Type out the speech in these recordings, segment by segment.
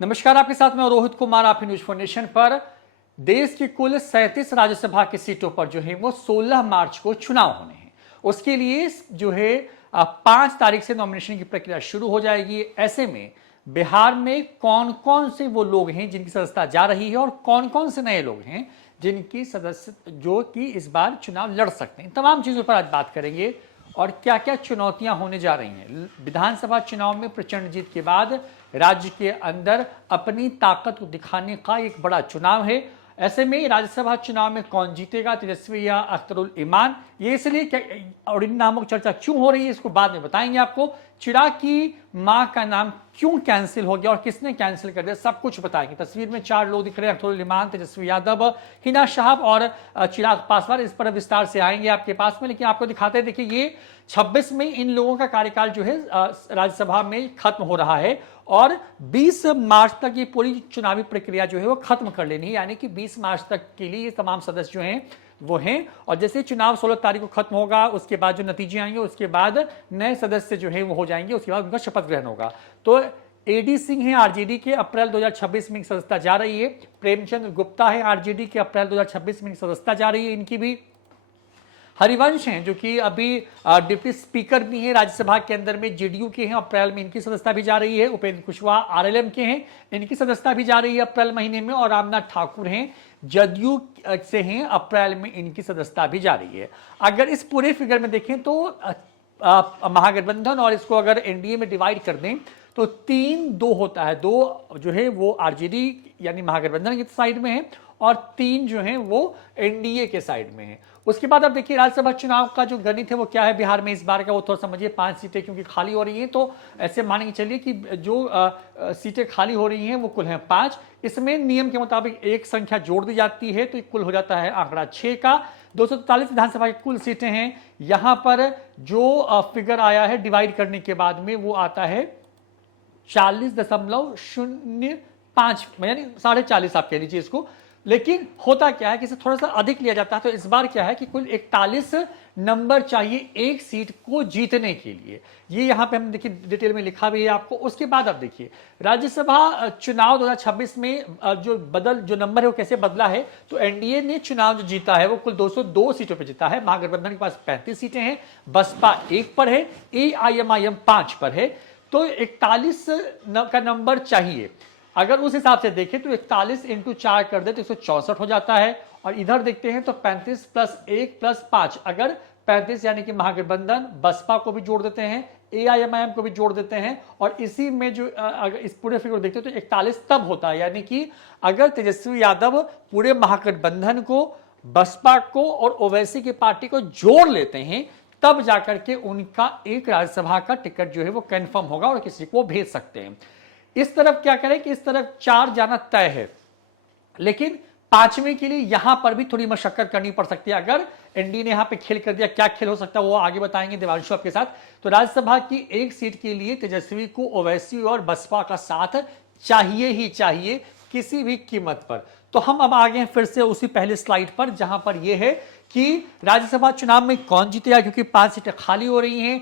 नमस्कार, आपके साथ मैं रोहित कुमार। आप न्यूज फाउंडेशन पर। देश की कुल 37 राज्यसभा की सीटों पर जो है वो 16 मार्च को चुनाव होने हैं। उसके लिए जो है 5 तारीख से नॉमिनेशन की प्रक्रिया शुरू हो जाएगी। ऐसे में बिहार में कौन कौन से वो लोग हैं जिनकी सदस्यता जा रही है और कौन कौन से नए लोग हैं जिनकी सदस्य जो कि इस बार चुनाव लड़ सकते हैं, तमाम चीजों पर आज बात करेंगे। और क्या क्या चुनौतियां होने जा रही हैं। विधानसभा चुनाव में प्रचंड जीत के बाद राज्य के अंदर अपनी ताकत को दिखाने का एक बड़ा चुनाव है। ऐसे में राज्यसभा चुनाव में कौन जीतेगा, तेजस्वी या अख्तरुल इमान, ये इसलिए और इन नामों की चर्चा क्यों हो रही है इसको बाद में बताएंगे आपको। चिराग की मां का नाम क्यों कैंसिल हो गया और किसने कैंसिल कर दिया, सब कुछ बताएंगे। तस्वीर में 4 लोग दिख रहे हैं, अख्तरुल इमान, तेजस्वी यादव, हिना साहब और चिराग पासवान। इस पर विस्तार से आएंगे आपके पास में, लेकिन आपको दिखाते हैं। देखिए, ये 26 में इन लोगों का कार्यकाल जो है राज्यसभा में खत्म हो रहा है और 20 मार्च तक ये पूरी चुनावी प्रक्रिया जो है वो खत्म कर लेनी है। यानी कि 20 मार्च तक के लिए ये तमाम सदस्य जो हैं वो हैं। और जैसे चुनाव 16 तारीख को खत्म होगा, उसके बाद जो नतीजे आएंगे उसके बाद नए सदस्य जो है वो हो जाएंगे। उसके बाद उनका शपथ ग्रहण होगा। तो एडी सिंह हैं आरजेडी के, अप्रैल 2026 में सदस्यता जा रही है। प्रेमचंद्र गुप्ता है आरजेडी के, अप्रैल 2026 में सदस्यता जा रही है इनकी भी। हरिवंश हैं जो कि अभी डिप्टी स्पीकर भी हैं राज्यसभा के अंदर में, जेडीयू के हैं, अप्रैल में इनकी सदस्यता भी जा रही है। उपेंद्र कुशवाहा आरएलएम के हैं, इनकी सदस्यता भी जा रही है अप्रैल महीने में। और रामनाथ ठाकुर हैं, जदयू से हैं, अप्रैल में इनकी सदस्यता भी जा रही है। अगर इस पूरे फिगर में देखें तो महागठबंधन और इसको अगर एनडीए में डिवाइड कर दें तो 3-2 होता है। 2 जो है वो आरजेडी यानी महागठबंधन की साइड में है और 3 जो है वो एनडीए के साइड में है। उसके बाद अब देखिए राज्यसभा चुनाव का जो गणित है वो क्या है बिहार में इस बार का, वो थोड़ा समझिए। 5 सीटें क्योंकि खाली हो रही हैं, तो ऐसे मान के चलिए कि जो सीटें खाली हो रही हैं वो कुल हैं 5। इसमें नियम के मुताबिक एक संख्या जोड़ दी जाती है तो कुल हो जाता है आंकड़ा 6 का। 243 विधानसभा की कुल सीटें हैं। यहां पर जो फिगर आया है डिवाइड करने के बाद में वो आता है 40.05, यानी 40.5 आप कह लीजिए इसको। लेकिन होता क्या है कि इसे थोड़ा सा अधिक लिया जाता है। तो इस बार क्या है कि कुल 41 नंबर चाहिए एक सीट को जीतने के लिए। ये यहां पे हम देखिए डिटेल में लिखा भी है आपको। उसके बाद अब देखिए राज्यसभा चुनाव 2026 में जो नंबर है वो कैसे बदला है। तो एनडीए ने चुनाव जो जीता है वो कुल 202 सीटों पर जीता है। महागठबंधन के पास 35 सीटें हैं, बसपा 1 पर है, एआईएमआईएम 5 पर है। तो 41 का नंबर चाहिए। अगर उस हिसाब से देखें तो 41 × 4 कर दे तो 164 हो जाता है। और इधर देखते हैं तो 35 + 1 + 5, अगर 35 यानी कि महागठबंधन, बसपा को भी जोड़ देते हैं, एआईएमआईएम को भी जोड़ देते हैं और इसी में जो अगर इस पूरे फिगर देखते हैं तो 41 तब होता है। यानी कि अगर तेजस्वी यादव पूरे महागठबंधन को, बसपा को और ओवैसी की पार्टी को जोड़ लेते हैं तब जाकर के उनका एक राज्यसभा का टिकट जो है वो कंफर्म होगा और किसी को भेज सकते हैं। इस तरफ क्या करें कि इस तरफ 4 जाना तय है, लेकिन 5वें के लिए यहां पर भी थोड़ी मशक्कत करनी पड़ सकती है। अगर एनडीए ने यहां पे खेल कर दिया, क्या खेल हो सकता है वो आगे बताएंगे देवांशु आपके साथ। तो राज्यसभा की एक सीट के लिए तेजस्वी को ओवैसी और बसपा का साथ चाहिए ही चाहिए किसी भी कीमत पर। तो हम अब आगे हैं फिर से उसी पहले स्लाइड पर, जहां पर यह है कि राज्यसभा चुनाव में कौन जीतेगा, क्योंकि 5 सीटें खाली हो रही हैं।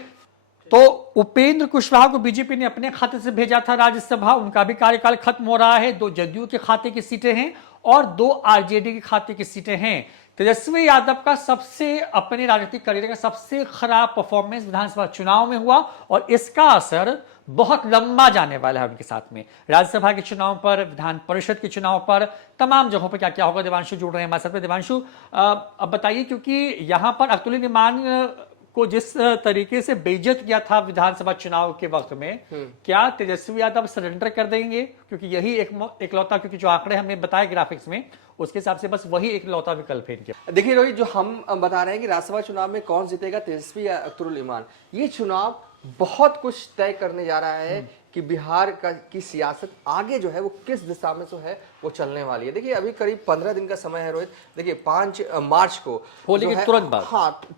तो उपेंद्र कुशवाहा को बीजेपी ने अपने खाते से भेजा था राज्यसभा, उनका भी कार्यकाल खत्म हो रहा है। 2 जदयू के खाते की सीटें हैं और 2 आरजेडी के खाते की सीटें हैं। तेजस्वी यादव का सबसे अपने राजनीतिक करियर का सबसे खराब परफॉर्मेंस विधानसभा चुनाव में हुआ और इसका असर बहुत लंबा जाने वाला है उनके साथ में। राज्यसभा के चुनाव पर, विधान परिषद के चुनाव पर, तमाम जगहों पर क्या क्या होगा। देवांशु जुड़ रहे हैं हमारे साथ में। देवांशु, अब बताइए, क्योंकि यहां पर अख्तरुल इमान को जिस तरीके से बेइज्जत किया था विधानसभा चुनाव के वक्त में, क्या तेजस्वी यादव सरेंडर कर देंगे? क्योंकि यही एकलौता, क्योंकि जो आंकड़े हमने बताए ग्राफिक्स में उसके हिसाब से बस वही एकलौता विकल्प है इनके। देखिए रोहित, जो हम बता रहे हैं कि राज्यसभा चुनाव में कौन जीतेगा, तेजस्वी या अख्तरुल इमान, ये चुनाव बहुत कुछ तय करने जा रहा है कि बिहार की सियासत आगे जो है वो किस दिशा में जो है वो चलने वाली है। देखिए अभी करीब 15 दिन का समय है रोहित। देखिए 5 मार्च को होली के तुरंत बाद,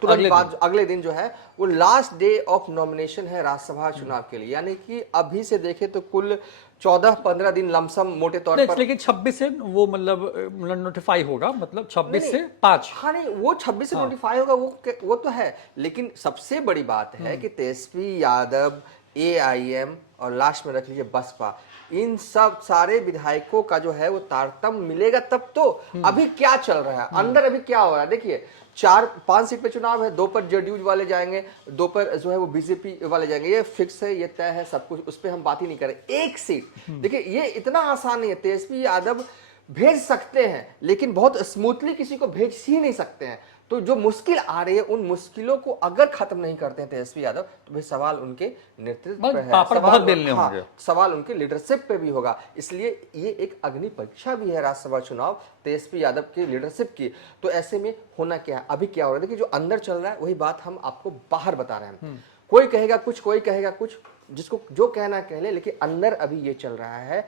तुरंत बाद अगले दिन जो है वो लास्ट डे ऑफ नॉमिनेशन है राज्यसभा चुनाव के लिए। यानी कि अभी से देखे तो कुल 14-15 दिन लमसम मोटे तौर पर, लेकिन 26 से वो मतलब नोटिफाई होगा, मतलब 26 से 5। हाँ नहीं, वो 26 से नोटिफाई होगा वो तो है। लेकिन सबसे बड़ी बात है कि तेजस्वी यादव AIM और लास्ट में रख लीजिए बसपा, इन सब सारे विधायकों का जो है वो तारतम्य मिलेगा तब तो। अभी क्या चल रहा है अंदर, अभी क्या हो रहा है देखिए, 4-5 सीट पे चुनाव है, 2 पर जेडीयू वाले जाएंगे, 2 पर जो है वो बीजेपी वाले जाएंगे, ये फिक्स है, ये तय है सब कुछ, उस पर हम बात ही नहीं करें। एक सीट देखिए, ये इतना आसान नहीं है, तेजस्वी यादव भेज सकते हैं लेकिन बहुत स्मूथली किसी को भेज ही नहीं सकते हैं। तो जो मुश्किल आ रही है, उन मुश्किलों को अगर खत्म नहीं करते हैं तेजस्वी यादव, तो भाई सवाल उनके नेतृत्व पे है, बहुत बेलने होंगे। सवाल उनके लीडरशिप पे भी होगा। इसलिए ये एक अग्नि परीक्षा भी है राज्यसभा चुनाव तेजस्वी यादव की लीडरशिप की। तो ऐसे में होना क्या है, अभी क्या हो रहा है देखिए, जो अंदर चल रहा है वही बात हम आपको बाहर बता रहे हैं। कोई कहेगा कुछ, कोई कहेगा कुछ, जिसको जो कहना कह ले, लेकिन अंदर अभी ये चल रहा है,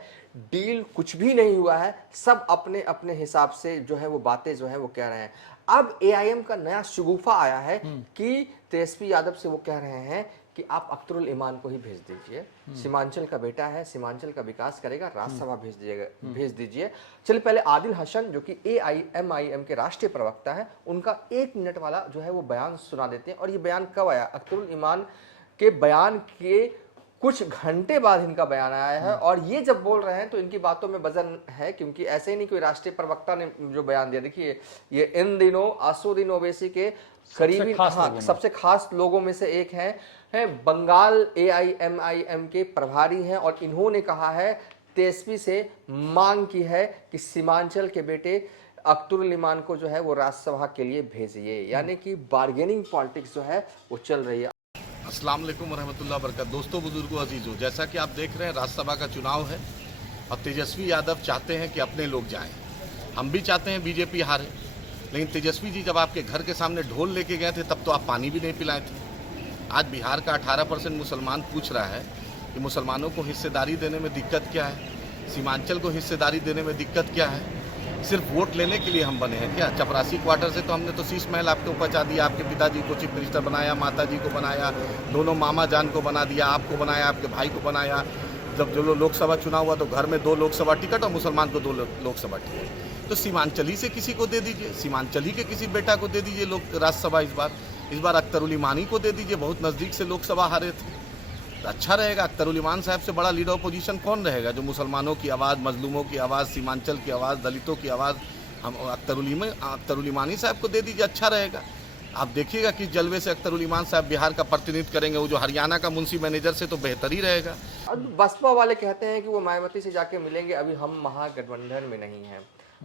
डील कुछ भी नहीं हुआ है, सब अपने अपने हिसाब से जो है वो बातें जो है वो कह रहे हैं। अब AIM का नया शगुफा आया है कि तेजस्वी यादव से वो कह रहे हैं कि आप अख्तरुल ईमान को ही भेज दीजिए, सीमांचल का बेटा है, सीमांचल का विकास करेगा, राज्यसभा भेज दीजिए। चलिए पहले आदिल हसन जो कि AIMIM के राष्ट्रीय प्रवक्ता है, उनका 1 मिनट वाला जो है वो बयान सुना देते हैं। और ये बयान कब आया, अख्तरुल ईमान के बयान के कुछ घंटे बाद इनका बयान आया है। और ये जब बोल रहे हैं तो इनकी बातों में वजन है, क्योंकि ऐसे ही नहीं कोई राष्ट्रीय प्रवक्ता ने जो बयान दिया, देखिए ये इन दिनों असदुद्दीन ओवैसी के करीबी सबसे खास लोगों में से एक है बंगाल AIMIM के प्रभारी हैं। और इन्होंने कहा है, तेजस्वी से मांग की है कि सीमांचल के बेटे अख्तरुल ईमान को जो है वो राज्यसभा के लिए भेजिए, यानी कि बार्गेनिंग पॉलिटिक्स जो है वो चल रही है। अस्सलाम वालेकुम रहमतुल्लाह बरकत। दोस्तों, बुजुर्गों, अजीजों, जैसा कि आप देख रहे हैं राज्यसभा का चुनाव है और तेजस्वी यादव चाहते हैं कि अपने लोग जाएं। हम भी चाहते हैं बीजेपी हारे, लेकिन तेजस्वी जी जब आपके घर के सामने ढोल लेके गए थे तब तो आप पानी भी नहीं पिलाए थे। आज बिहार का 18% मुसलमान पूछ रहा है कि मुसलमानों को हिस्सेदारी देने में दिक्कत क्या है, सीमांचल को हिस्सेदारी देने में दिक्कत क्या है। सिर्फ वोट लेने के लिए हम बने हैं क्या? चपरासी क्वार्टर से तो हमने तो शीश महल आपको पहुंचा दिया, आपके पिताजी को चीफ मिनिस्टर बनाया, माताजी को बनाया, दोनों मामा जान को बना दिया, आपको बनाया, आपके भाई को बनाया। जब जो लोकसभा चुनाव हुआ तो घर में 2 लोकसभा टिकट और मुसलमान को 2 लोकसभा टिकट। तो सीमांचली से किसी को दे दीजिए, सीमांचली के किसी बेटा को दे दीजिए राज्यसभा। इस बार अख्तरुल ईमानी को दे दीजिए, बहुत नज़दीक से लोकसभा हारे थे, तो अच्छा रहेगा। अख्तरुल ईमान साहब से बड़ा लीडर ऑपोजिशन कौन रहेगा, जो मुसलमानों की आवाज़, मजलूमों की आवाज़, सीमांचल की आवाज़, दलितों की आवाज़ हम अख्तरुल ईमानी साहब को दे दीजिए, अच्छा रहेगा। आप देखिएगा कि जलवे से अख्तरुल ईमान साहब बिहार का प्रतिनिधित्व करेंगे, वो जो हरियाणा का मुंशी मैनेजर से तो बेहतर ही रहेगा। बसपा वाले कहते हैं कि वो मायावती से जाके मिलेंगे, अभी हम महागठबंधन में नहीं हैं।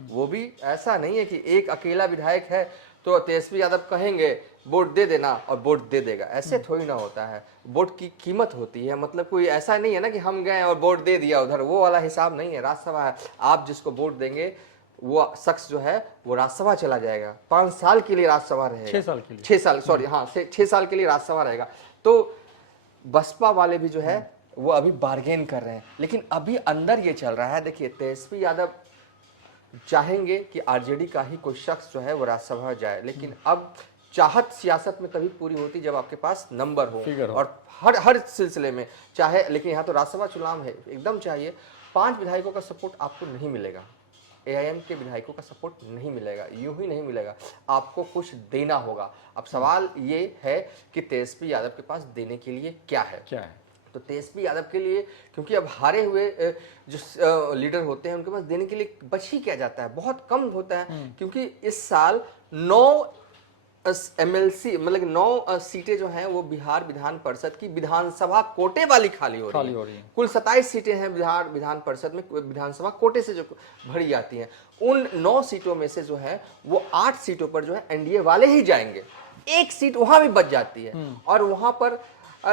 वो भी ऐसा नहीं है कि एक अकेला विधायक है तो तेजस्वी यादव कहेंगे वोट दे देना और वोट दे देगा, ऐसे थोड़ी ना होता है। वोट की कीमत होती है, मतलब कोई ऐसा नहीं है ना कि हम गए और वोट दे दिया उधर, वो वाला हिसाब नहीं है। राज्यसभा है, आप जिसको वोट देंगे वो शख्स जो है वो राज्यसभा चला जाएगा, 5 साल के लिए राज्यसभा रहेगा, 6 साल के लिए, 6 साल सॉरी, हाँ 6 साल के लिए राज्यसभा रहेगा। तो बसपा वाले भी जो है वो अभी बार्गेन कर रहे हैं, लेकिन अभी अंदर ये चल रहा है। देखिए, तेजस्वी यादव चाहेंगे कि आरजेडी का ही कोई शख्स जो है वो राज्यसभा जाए, लेकिन अब चाहत सियासत में तभी पूरी होती जब आपके पास नंबर हो, और हर सिलसिले में चाहे, लेकिन यहाँ तो राज्यसभा चुनाव है, एकदम चाहिए। 5 विधायकों का सपोर्ट आपको नहीं मिलेगा, AIM के विधायकों का सपोर्ट नहीं मिलेगा, यूं ही नहीं मिलेगा, आपको कुछ देना होगा। अब सवाल ये है कि तेजस्वी यादव के पास देने के लिए क्या है। तो तेजस्वी यादव के लिए, क्योंकि अब हारे हुए जो लीडर होते हैं उनके पास देने के लिए बच ही क्या जाता है, बहुत कम होता है। क्योंकि इस साल 9 MLC मतलब 9 सीटें जो हैं वो बिहार विधान परिषद की विधानसभा कोटे वाली खाली हो रही है। कुल 27 सीटें हैं बिहार विधान परिषद में, विधानसभा कोटे से जो भरी जाती हैं। उन 9 सीटों में से जो है वो 8 सीटों पर जो है NDA वाले ही जाएंगे, 1 सीट वहां भी बच जाती है। और वहां पर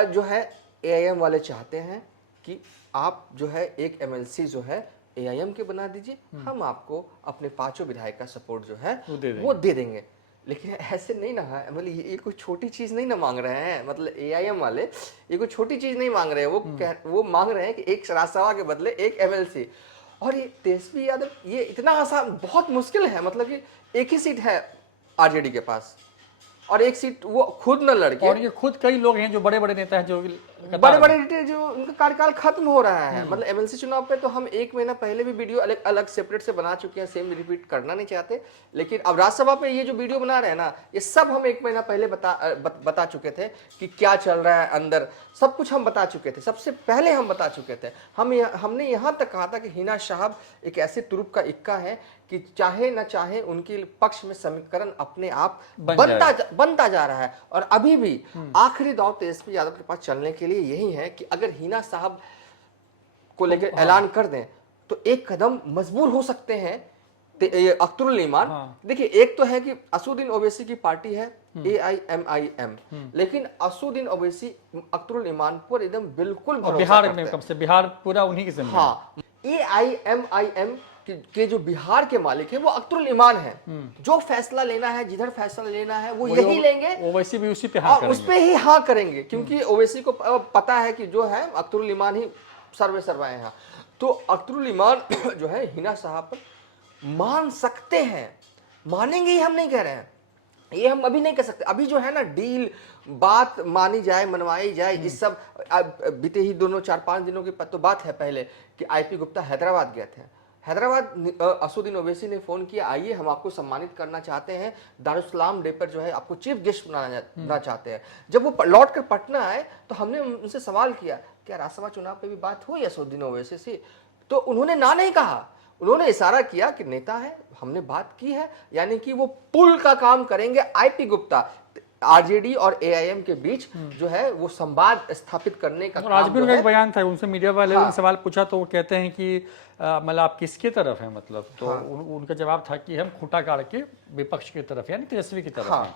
जो है AIM वाले चाहते हैं कि आप जो है एक MLC जो है AIM के बना दीजिए, हम आपको अपने 5 विधायक का सपोर्ट जो है वो दे देंगे। लेकिन ऐसे नहीं ना है, मतलब ये कोई छोटी चीज नहीं ना मांग रहे हैं, मतलब AIM वाले ये कोई छोटी चीज नहीं मांग रहे हैं, वो मांग रहे हैं कि एक राज्यसभा के बदले एक MLC। और ये तेजस्वी यादव, ये इतना आसान, बहुत मुश्किल है, मतलब कि एक ही सीट है RJD के पास और एक सीट वो खुद न लड़के, और ये खुद कई लोग हैं जो बड़े बड़े नेता हैं जो बड़े बड़े जो उनका कार्यकाल खत्म हो रहा है। मतलब एमएलसी चुनाव पे तो हम 1 महीना पहले भी वीडियो अलग अलग सेपरेट से बना चुके हैं, सेम रिपीट करना नहीं चाहते। लेकिन अब राज्यसभा पे ये जो वीडियो बना रहे हैं ना, ये सब हम 1 महीना पहले बता चुके थे कि क्या चल रहा है अंदर, सब कुछ हम बता चुके थे, सबसे पहले हम बता चुके थे। हमने यहाँ तक कहा था कि हिना साहब एक ऐसे तुरुप का इक्का है कि चाहे न चाहे उनके पक्ष में समीकरण अपने आप बनता जा रहा है। और अभी भी आखिरी दौर तेजस्वी यादव के पास चलने के लिए यही है कि अगर हिना साहब को लेकर ऐलान कर दें तो एक कदम मजबूर हो सकते हैं अख्तरुल ईमान। देखिए, एक तो है कि असदुद्दीन ओवैसी की पार्टी है AIMIM, लेकिन असदुद्दीन ओवैसी अख्तरुल ईमान पर एकदम बिल्कुल भरोसा बिहार करते में हैं। कम से बिहार पूरा उन्हीं की जमीन। हाँ, AIMIM के जो बिहार के मालिक है वो अख्तरुल ईमान है। जो फैसला लेना है, जिधर फैसला लेना है वो यही लेंगे, ओवैसी भी उसी पे हाँ और उस पे ही हाँ करेंगे, क्योंकि ओवैसी को पता है कि जो है अख्तरुल ईमान ही सर्वे सर्वाए हैं। तो अख्तरुल ईमान जो है हिना साहब पर मान सकते हैं, मानेंगे ही हम नहीं कह रहे हैं, ये हम अभी नहीं कह सकते। अभी जो है ना डील बात मानी जाए, मनवाई जाए, इस सब बीते ही 4-5 दिनों की तो बात है पहले कि IP गुप्ता हैदराबाद गए थे। हैदराबाद असदुद्दीन ओवैसी ने फोन किया, आइए हम आपको सम्मानित करना चाहते हैं, दारुसलाम डे पर जो है आपको चीफ गेस्ट बनाना चाहते हैं। जब वो लौट कर पटना आए तो हमने उनसे सवाल किया, क्या राज्यसभा चुनाव पे भी बात हुई असदुद्दीन ओवैसी से? तो उन्होंने ना नहीं कहा, उन्होंने इशारा किया कि नेता है, हमने बात की है, यानी कि वो पुल का काम करेंगे। IP गुप्ता RJD और AIM के बीच जो है वो संवाद स्थापित करने का काम आज भी उनका जो एक बयान था, उनसे मीडिया वाले हाँ। ने सवाल पूछा तो वो कहते हैं कि मतलब आप किसके तरफ हैं, मतलब तो हाँ। उनका जवाब था कि हम खूंटा गाड़ के विपक्ष की तरफ यानी तेजस्वी की तरफ हाँ। हैं।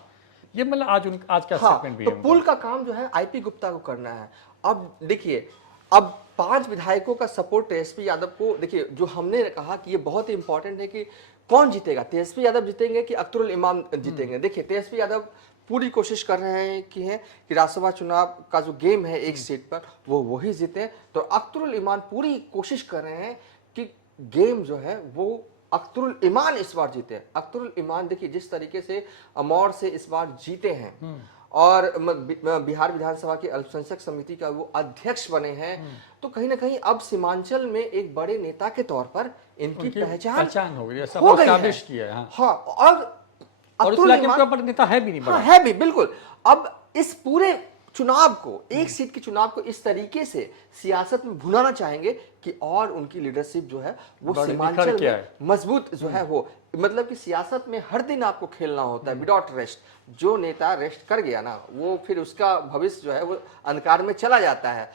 ये मतलब आज का हाँ, स्टेटमेंट भी तो है पुल का काम जो है IP गुप्ता को करना है। अब देखिए, अब 5 विधायकों का सपोर्ट तेजस्वी यादव को, देखिए जो हमने कहा कि ये बहुत ही इंपॉर्टेंट है कि कौन जीतेगा, तेजस्वी यादव जीतेंगे कि अख्तरुल ईमान जीतेंगे। देखिए, तेजस्वी यादव पूरी कोशिश कर रहे हैं कि राज्यसभा चुनाव का जो गेम है एक सीट पर वो वही जीते, तो अख्तरुल ईमान पूरी कोशिश कर रहे हैं कि गेम जो है वो अख्तरुल ईमान इस बार जीते। अख्तरुल ईमान देखिए जिस तरीके से अमौर से इस बार जीते हैं और बिहार विधानसभा की अल्पसंख्यक समिति का वो अध्यक्ष बने हैं, तो कहीं ना कहीं अब सीमांचल में एक बड़े नेता के तौर पर इनकी पहचान हो गई है, हो गई एस्टैब्लिश किया है। हाँ, और इस इलाके में कोई नेता है भी नहीं बड़ा। हाँ, है भी बिल्कुल। अब इस पूरे चुनाव को, एक सीट के चुनाव को इस तरीके से सियासत में भुनाना चाहेंगे कि और उनकी लीडरशिप जो है वो सीमांचल में मजबूत जो है हो। मतलब कि सियासत में हर दिन आपको खेलना होता है विदाउट रेस्ट। जो नेता रेस्ट कर गया ना, वो फिर उसका भविष्य जो है वो अंधकार में चला जाता है।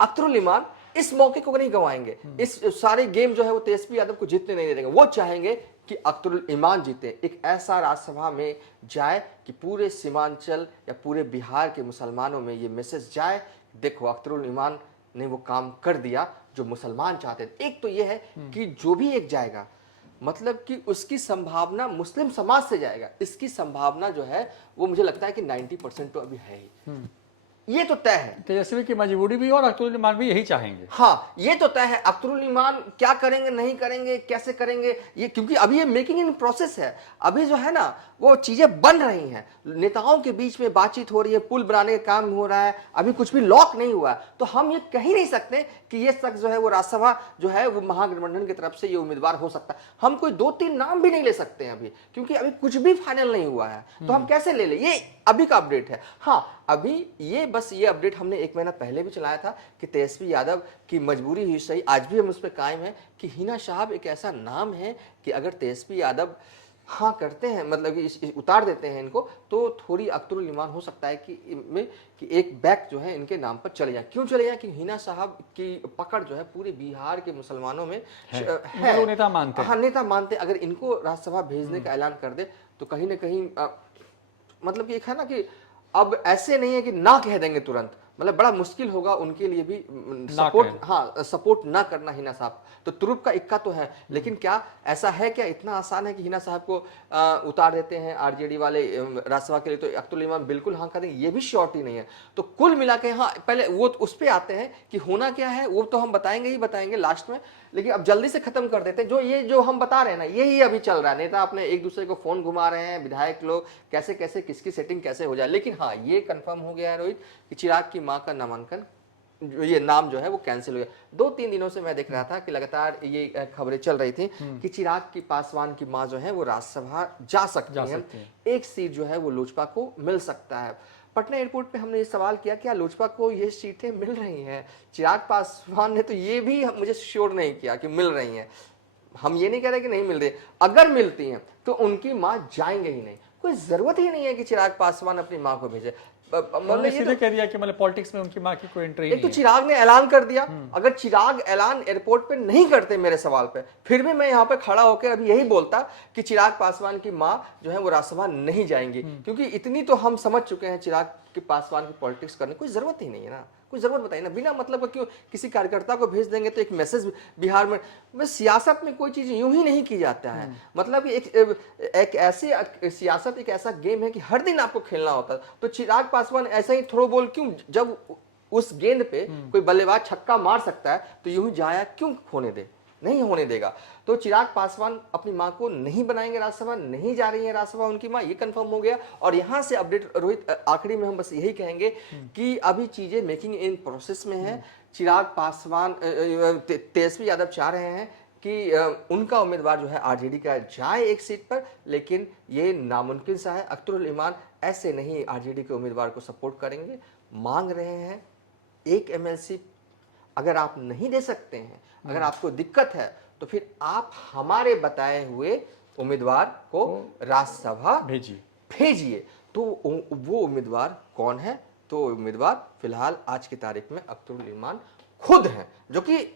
अख्तरुल ईमान इस मौके को नहीं गंवाएंगे, इस सारे गेम जो है वो तेजस्वी यादव को जीतने नहीं देंगे। वो चाहेंगे कि अख्तरुल ईमान जीते, एक ऐसा राज्यसभा में जाए कि पूरे सीमांचल या पूरे बिहार के मुसलमानों में ये मैसेज जाए, देखो अख्तरुल ईमान ने वो काम कर दिया जो मुसलमान चाहते थे। एक तो ये है कि जो भी एक जाएगा, मतलब कि उसकी संभावना मुस्लिम समाज से जाएगा, इसकी संभावना जो है वो मुझे लगता है कि 90% तो अभी है ही। ये तो तय है। तेजस्वी की मजबूरी भी और अख्तरुल ईमान भी यही चाहेंगे। हाँ, ये तो तय है। अख्तरुल ईमान क्या करेंगे, नहीं करेंगे, कैसे करेंगे, ये क्योंकि अभी ये मेकिंग इन प्रोसेस है। अभी जो है ना वो चीजें बन रही हैं, नेताओं के बीच में बातचीत हो रही है, पुल बनाने का काम हो रहा है, अभी कुछ भी लॉक नहीं हुआ। तो हम ये कह ही नहीं सकते कि ये शख्स जो है वो राज्यसभा जो है वो महागठबंधन की तरफ से ये उम्मीदवार हो सकता है। हम कोई 2-3 नाम भी नहीं ले सकते हैं अभी, क्योंकि अभी कुछ भी फाइनल नहीं हुआ है। तो हम कैसे ले ये अभी का अपडेट है। हाँ, अभी ये बस ये अपडेट हमने 1 महीना पहले भी चलाया था कि तेजस्वी यादव की मजबूरी ही सही, आज भी हम उस पर कायम है कि हिना साहब एक ऐसा नाम है कि अगर तेजस्वी यादव हाँ करते हैं, मतलब कि उतार देते हैं इनको, तो थोड़ी अख्तरुल ईमान हो सकता है कि एक बैक जो है इनके नाम पर चले जाए। क्यों चले जाए? कि हिना साहब की पकड़ जो है पूरे बिहार के मुसलमानों में है। नेता मानते हैं। हाँ, नेता मानते। अगर इनको राज्यसभा भेजने का ऐलान कर दे तो कहीं ना कहीं मतलब कि एक है ना कि अब ऐसे नहीं है कि ना कह देंगे तुरंत, मतलब बड़ा मुश्किल होगा उनके लिए भी सपोर्ट ना करना हिना साहब। तो तुरुप का इक्का तो है, लेकिन क्या ऐसा है, क्या इतना आसान है कि हिना साहब को उतार देते हैं RJD वाले राज्यसभा के लिए? तो अख्तरुल ईमान बिल्कुल हाँ करेंगे, ये भी श्योरिटी नहीं है। तो कुल मिला के हाँ, पहले वो उस पर आते हैं कि होना क्या है, वो तो हम बताएंगे ही बताएंगे लास्ट में, लेकिन अब जल्दी से खत्म कर देते हैं। जो हम बता रहे हैं ना, यही अभी चल रहा है। नेता अपने एक दूसरे को फोन घुमा रहे हैं, विधायक लोग कैसे कैसे किसकी सेटिंग कैसे हो जाए। लेकिन हाँ, ये कंफर्म हो गया है रोहित कि चिराग की मां का नामांकन ये नाम जो है वो कैंसिल हो गया। 2-3 दिनों से मैं देख रहा था कि लगातार ये खबरें चल रही थी कि चिराग की पासवान की मां जो है वो राज्यसभा जा सकती हैं। एक सीट जो है वो लोजपा को मिल सकता है। पटना एयरपोर्ट पे हमने ये सवाल किया क्या लोजपा को ये सीटें मिल रही हैं? चिराग पासवान ने तो ये भी मुझे श्योर नहीं किया कि मिल रही हैं। हम ये नहीं कह रहे कि नहीं मिल रही, अगर मिलती हैं तो उनकी मां जाएंगे ही नहीं। कोई जरूरत ही नहीं है कि चिराग पासवान अपनी मां को भेजे। सीधे कह दिया कि मतलब पॉलिटिक्स में उनकी मां की कोई एंट्री एक तो चिराग ने ऐलान कर दिया। अगर चिराग ऐलान एयरपोर्ट पे नहीं करते मेरे सवाल पे, फिर भी मैं यहाँ पे खड़ा होकर अभी यही बोलता कि चिराग पासवान की मां जो है वो राज्यसभा नहीं जाएंगी, क्योंकि इतनी तो हम समझ चुके हैं चिराग के पासवान की पॉलिटिक्स करने कोई जरूरत ही नहीं है ना। कोई जरूरत बताइए ना, बिना मतलब क्यों किसी कार्यकर्ता को भेज देंगे तो एक मैसेज बिहार में सियासत में कोई चीज यूं ही नहीं की जाता है। मतलब एक ऐसे सियासत एक ऐसा गेम है कि हर दिन आपको खेलना होता है। तो चिराग पासवान ऐसा ही थ्रो बॉल क्यों, जब उस गेंद पे कोई बल्लेबाज छक्का मार सकता है तो यूं ही जाया क्यों होने दे, नहीं होने देगा। तो चिराग पासवान अपनी मां को नहीं बनाएंगे राज्यसभा, नहीं जा रही है राज्यसभा उनकी मां, ये कंफर्म हो गया। और यहां से अपडेट रोहित, आखिरी में हम बस यही कहेंगे कि अभी चीजें मेकिंग इन प्रोसेस में है। चिराग पासवान तेजस्वी यादव चाह रहे हैं कि उनका उम्मीदवार जो है आरजेडी का जाए एक सीट पर, लेकिन ये नामुमकिन सा है। अख्तरुल इमान ऐसे नहीं आरजेडी के उम्मीदवार को सपोर्ट करेंगे, मांग रहे हैं एक एमएलसी। अगर आप नहीं दे सकते हैं, अगर आपको दिक्कत है, तो फिर आप हमारे बताए हुए उम्मीदवार को राज्यसभा भेजिए। तो वो उम्मीदवार कौन है? तो उम्मीदवार फिलहाल आज की तारीख में अख्तरुल इमान खुद हैं, जो कि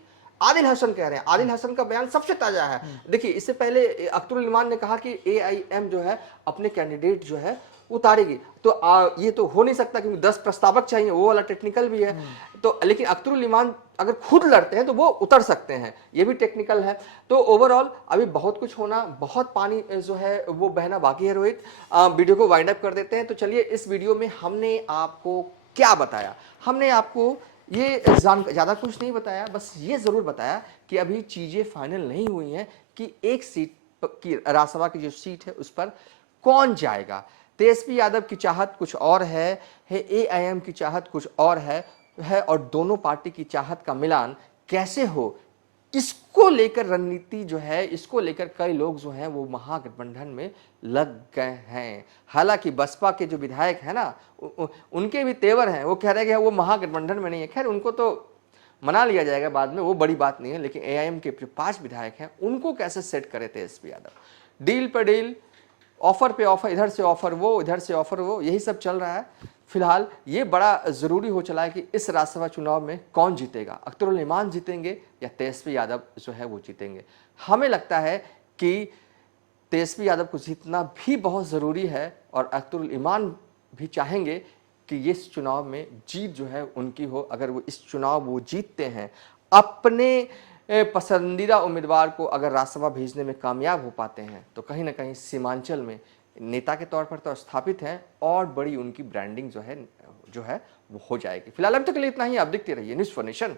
आदिल हसन कह रहे हैं। आदिल हसन का बयान सबसे ताजा है। देखिए, इससे पहले अख्तरुल इमान ने कहा कि एआईएम जो है अपने कैंडिडेट जो है उतारेगी। तो ये तो हो नहीं सकता क्योंकि 10 प्रस्तावक चाहिए, वो वाला टेक्निकल भी है। तो लेकिन अख्तरुल इमान अगर खुद लड़ते हैं तो वो उतर सकते हैं, ये भी टेक्निकल है। तो ओवरऑल अभी बहुत कुछ होना, बहुत पानी जो है वो बहना बाकी है। रोहित, वीडियो को वाइंड अप कर देते हैं। तो चलिए, इस वीडियो में हमने आपको क्या बताया? हमने आपको ये ज्यादा कुछ नहीं बताया, बस ये जरूर बताया कि अभी चीजें फाइनल नहीं हुई हैं कि एक सीट की, राज्यसभा की जो सीट है उस पर कौन जाएगा। तेजस्वी यादव की चाहत कुछ और है एआईएम की चाहत कुछ और है, और दोनों पार्टी की चाहत का मिलान कैसे हो, इसको लेकर रणनीति जो है, इसको लेकर कई लोग जो हैं वो महागठबंधन में लग गए हैं। हालांकि बसपा के जो विधायक हैं ना, उनके भी तेवर हैं, वो कह रहे हैं कि वो महागठबंधन में नहीं है। खैर, उनको तो मना लिया जाएगा बाद में, वो बड़ी बात नहीं है। लेकिन एआईएम के जो 5 विधायक हैं उनको कैसे सेट करे तेजस्वी यादव? डील पर डील, ऑफर पे ऑफर, इधर से ऑफर वो, इधर से ऑफर वो, यही सब चल रहा है। फिलहाल ये बड़ा जरूरी हो चला है कि इस राज्यसभा चुनाव में कौन जीतेगा, अख्तरुल इमान जीतेंगे या तेजस्वी यादव जो है वो जीतेंगे। हमें लगता है कि तेजस्वी यादव को जीतना भी बहुत जरूरी है, और अख्तरुल इमान भी चाहेंगे कि इस चुनाव में जीत जो है उनकी हो। अगर वो इस चुनाव वो जीतते हैं, अपने पसंदीदा उम्मीदवार को अगर राज्यसभा भेजने में कामयाब हो पाते हैं, तो कहीं ना कहीं सीमांचल में नेता के तौर पर तो स्थापित हैं, और बड़ी उनकी ब्रांडिंग जो है वो हो जाएगी। फिलहाल अब तक के लिए इतना ही। आप देखते रहिए न्यूज़ फॉर नेशन।